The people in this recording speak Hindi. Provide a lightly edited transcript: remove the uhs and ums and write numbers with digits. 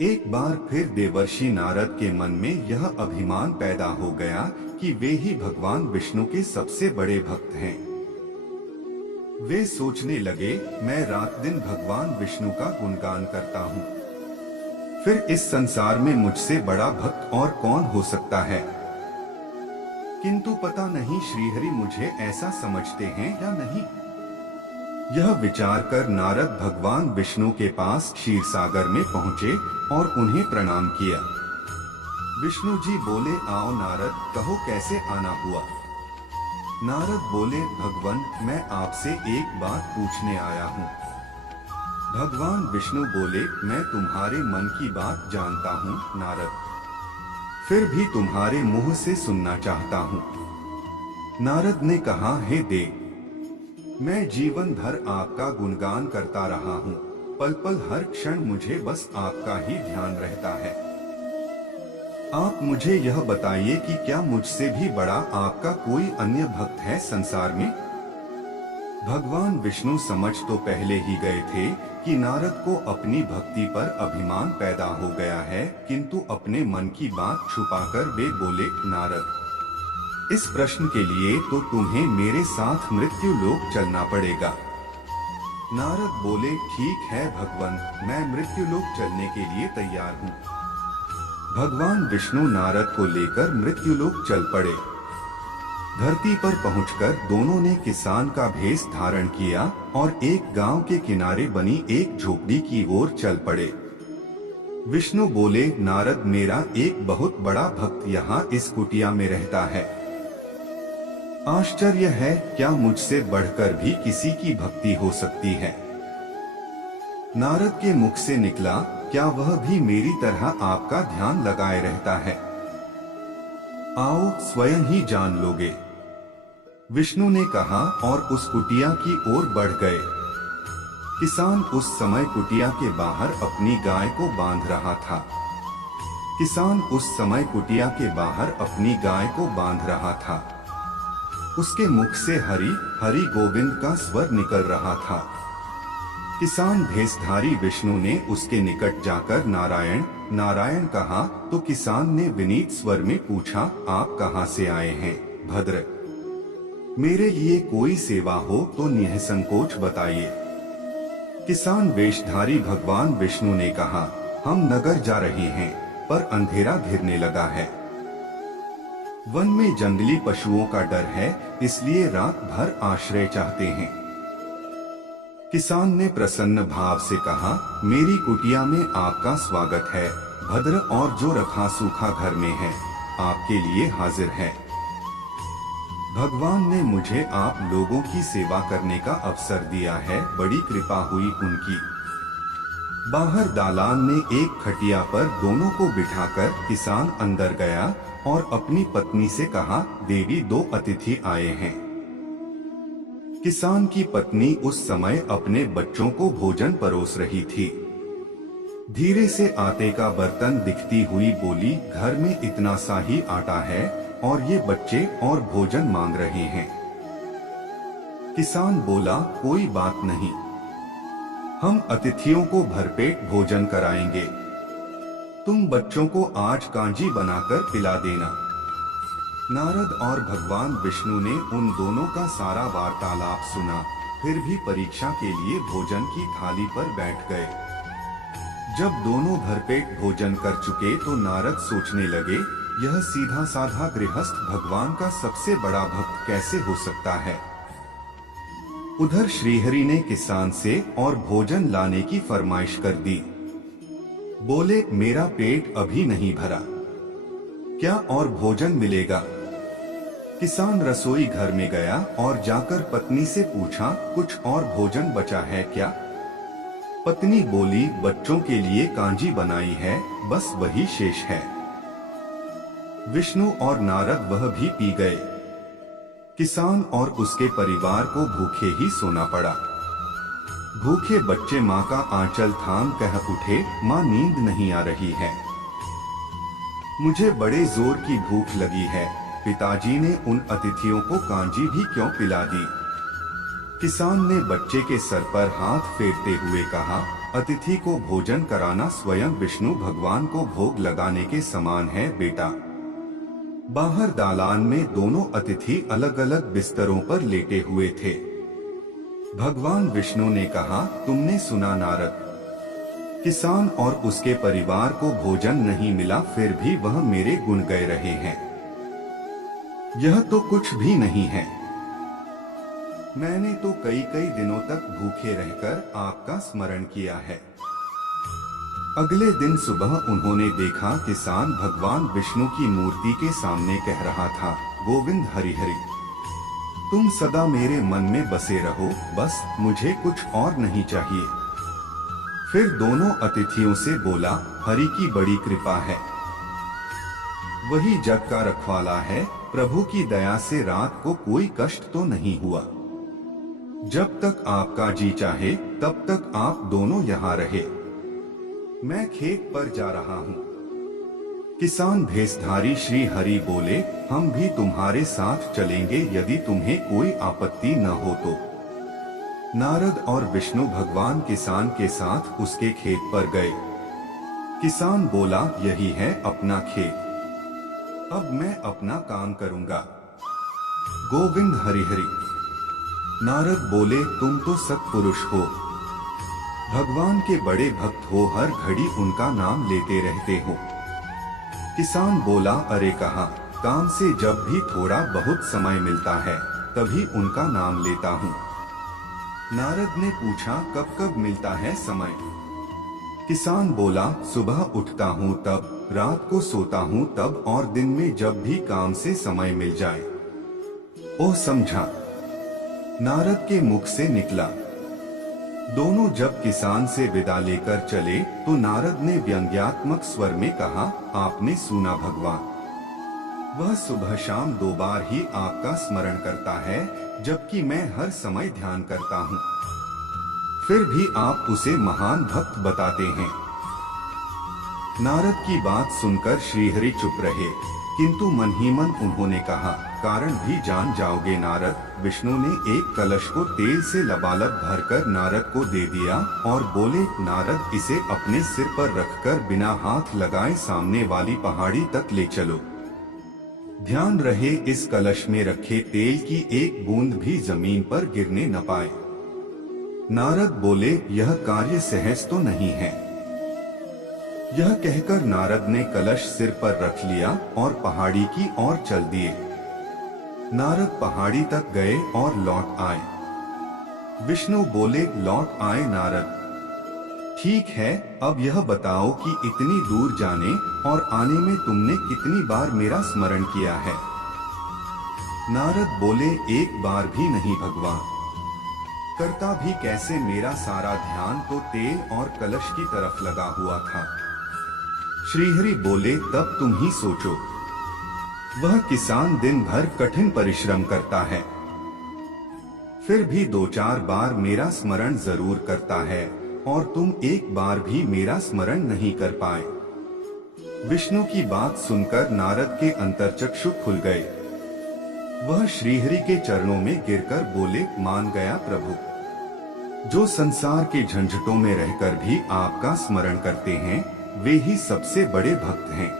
एक बार फिर देवर्षि नारद के मन में यह अभिमान पैदा हो गया कि वे ही भगवान विष्णु के सबसे बड़े भक्त हैं। वे सोचने लगे, मैं रात दिन भगवान विष्णु का गुणगान करता हूँ, फिर इस संसार में मुझसे बड़ा भक्त और कौन हो सकता है। किंतु पता नहीं श्रीहरि मुझे ऐसा समझते हैं या नहीं। यह विचार कर नारद भगवान विष्णु के पास क्षीर सागर में पहुँचे और उन्हें प्रणाम किया। विष्णु जी बोले, आओ नारद, कहो कैसे आना हुआ। नारद बोले, भगवान मैं आपसे एक बात पूछने आया हूँ। भगवान विष्णु बोले, मैं तुम्हारे मन की बात जानता हूँ नारद, फिर भी तुम्हारे मुंह से सुनना चाहता हूँ। नारद ने कहा, हे देव, मैं जीवन भर आपका गुणगान करता रहा हूँ, पल पल हर क्षण मुझे बस आपका ही ध्यान रहता है। आप मुझे यह बताइए कि क्या मुझसे भी बड़ा आपका कोई अन्य भक्त है संसार में। भगवान विष्णु समझ तो पहले ही गए थे कि नारद को अपनी भक्ति पर अभिमान पैदा हो गया है, किंतु अपने मन की बात छुपाकर वे बोले, नारद, इस प्रश्न के लिए तो तुम्हें मेरे साथ मृत्यु लोक चलना पड़ेगा। नारद बोले, ठीक है भगवान, मैं मृत्यु लोक चलने के लिए तैयार हूँ। भगवान विष्णु नारद को लेकर मृत्यु लोक चल पड़े। धरती पर पहुंचकर दोनों ने किसान का भेष धारण किया और एक गांव के किनारे बनी एक झोपड़ी की ओर चल पड़े। विष्णु बोले, नारद, मेरा एक बहुत बड़ा भक्त यहाँ इस कुटिया में रहता है। आश्चर्य है, क्या मुझसे बढ़कर भी किसी की भक्ति हो सकती है। नारद के मुख से निकला, क्या वह भी मेरी तरह आपका ध्यान लगाए रहता है। आओ स्वयं ही जान लोगे। विष्णु ने कहा और उस कुटिया की ओर बढ़ गए। किसान उस समय कुटिया के बाहर अपनी गाय को बांध रहा था। किसान उस समय कुटिया के बाहर अपनी गाय को बांध रहा था। उसके मुख से हरि हरि गोविंद का स्वर निकल रहा था। किसान भेषधारी विष्णु ने उसके निकट जाकर नारायण नारायण कहा तो किसान ने विनीत स्वर में पूछा, आप कहां से आए हैं भद्र, मेरे लिए कोई सेवा हो तो निसंकोच बताइए। किसान वेशधारी भगवान विष्णु ने कहा, हम नगर जा रहे हैं पर अंधेरा घिरने लगा है। वन में जंगली पशुओं का डर है, इसलिए रात भर आश्रय चाहते हैं। किसान ने प्रसन्न भाव से कहा, मेरी कुटिया में आपका स्वागत है भद्र, और जो रखा सूखा घर में है आपके लिए हाजिर है। भगवान ने मुझे आप लोगों की सेवा करने का अवसर दिया है, बड़ी कृपा हुई उनकी। बाहर दालान में एक खटिया पर दोनों को बिठाकर किसान अंदर गया और अपनी पत्नी से कहा, देवी, दो अतिथि आए हैं। किसान की पत्नी उस समय अपने बच्चों को भोजन परोस रही थी। धीरे से आटे का बर्तन दिखती हुई बोली, घर में इतना सा ही आटा है और ये बच्चे और भोजन मांग रहे हैं। किसान बोला, कोई बात नहीं, हम अतिथियों को भरपेट भोजन कराएंगे। तुम बच्चों को आज कांजी बनाकर पिला देना। नारद और भगवान विष्णु ने उन दोनों का सारा वार्तालाप सुना, फिर भी परीक्षा के लिए भोजन की थाली पर बैठ गए। जब दोनों भरपेट भोजन कर चुके तो नारद सोचने लगे, यह सीधा साधा गृहस्थ भगवान का सबसे बड़ा भक्त कैसे हो सकता है। उधर श्रीहरि ने किसान से और भोजन लाने की फरमाइश कर दी। बोले, मेरा पेट अभी नहीं भरा, क्या और भोजन मिलेगा। किसान रसोई घर में गया और जाकर पत्नी से पूछा, कुछ और भोजन बचा है क्या। पत्नी बोली, बच्चों के लिए कांजी बनाई है, बस वही शेष है। विष्णु और नारद वह भी पी गए। किसान और उसके परिवार को भूखे ही सोना पड़ा। भूखे बच्चे माँ का आंचल थाम कह उठे, माँ नींद नहीं आ रही है, मुझे बड़े जोर की भूख लगी है। पिताजी ने उन अतिथियों को कांजी भी क्यों पिला दी। किसान ने बच्चे के सर पर हाथ फेरते हुए कहा, अतिथि को भोजन कराना स्वयं विष्णु भगवान को भोग लगाने के समान है बेटा। बाहर दालान में दोनों अतिथि अलग अलग बिस्तरों पर लेटे हुए थे। भगवान विष्णु ने कहा, तुमने सुना नारद, किसान और उसके परिवार को भोजन नहीं मिला, फिर भी वह मेरे गुण गा रहे हैं। यह तो कुछ भी नहीं है। मैंने तो कई कई दिनों तक भूखे रहकर आपका स्मरण किया है। अगले दिन सुबह उन्होंने देखा किसान भगवान विष्णु की मूर्ति के सामने कह रहा था, गोविंद हरि हरि, तुम सदा मेरे मन में बसे रहो, बस मुझे कुछ और नहीं चाहिए। फिर दोनों अतिथियों से बोला, हरि की बड़ी कृपा है, वही जग का रखवाला है, प्रभु की दया से रात को कोई कष्ट तो नहीं हुआ। जब तक आपका जी चाहे तब तक आप दोनों यहाँ रहे। मैं खेत पर जा रहा हूँ। किसान भेषधारी श्री हरि बोले, हम भी तुम्हारे साथ चलेंगे यदि तुम्हें कोई आपत्ति न हो तो। नारद और विष्णु भगवान किसान के साथ उसके खेत पर गए। किसान बोला, यही है अपना खेत, अब मैं अपना काम करूंगा। गोविंद हरि हरि। नारद बोले, तुम तो सत्पुरुष हो, भगवान के बड़े भक्त हो, हर घड़ी उनका नाम लेते रहते हो। किसान बोला, अरे कहाँ, काम से जब भी थोड़ा बहुत समय मिलता है तभी उनका नाम लेता हूँ। नारद ने पूछा, कब कब मिलता है समय? किसान बोला, सुबह उठता हूँ तब, रात को सोता हूँ तब, और दिन में जब भी काम से समय मिल जाए। ओ समझा, नारद के मुख से निकला। दोनों जब किसान से विदा लेकर चले तो नारद ने व्यंग्यात्मक स्वर में कहा, आपने सुना भगवान, वह सुबह शाम 2 बार ही आपका स्मरण करता है, जबकि मैं हर समय ध्यान करता हूँ। फिर भी आप उसे महान भक्त बताते हैं। नारद की बात सुनकर श्रीहरि चुप रहे, किंतु मन ही मन उन्होंने कहा, कारण भी जान जाओगे नारद। विष्णु ने एक कलश को तेल से लबालब भरकर नारद को दे दिया और बोले, नारद इसे अपने सिर पर रखकर बिना हाथ लगाए सामने वाली पहाड़ी तक ले चलो। ध्यान रहे इस कलश में रखे तेल की एक बूंद भी जमीन पर गिरने न पाए। नारद बोले, यह कार्य सहज तो नहीं है। यह कहकर नारद ने कलश सिर पर रख लिया और पहाड़ी की ओर चल दिए। नारद पहाड़ी तक गए और लौट आए। विष्णु बोले, लौट आए नारद, ठीक है, अब यह बताओ कि इतनी दूर जाने और आने में तुमने कितनी बार मेरा स्मरण किया है? नारद बोले, एक बार भी नहीं भगवान। करता भी कैसे, मेरा सारा ध्यान तो तेल और कलश की तरफ लगा हुआ था। श्रीहरि बोले, तब तुम ही सोचो, वह किसान दिन भर कठिन परिश्रम करता है, फिर भी 2-4 बार मेरा स्मरण जरूर करता है, और तुम एक बार भी मेरा स्मरण नहीं कर पाए। विष्णु की बात सुनकर नारद के अंतर्चक्षु खुल गए। वह श्रीहरि के चरणों में गिरकर बोले, मान गया प्रभु, जो संसार के झंझटों में रहकर भी आपका स्मरण करते हैं वे ही सबसे बड़े भक्त हैं।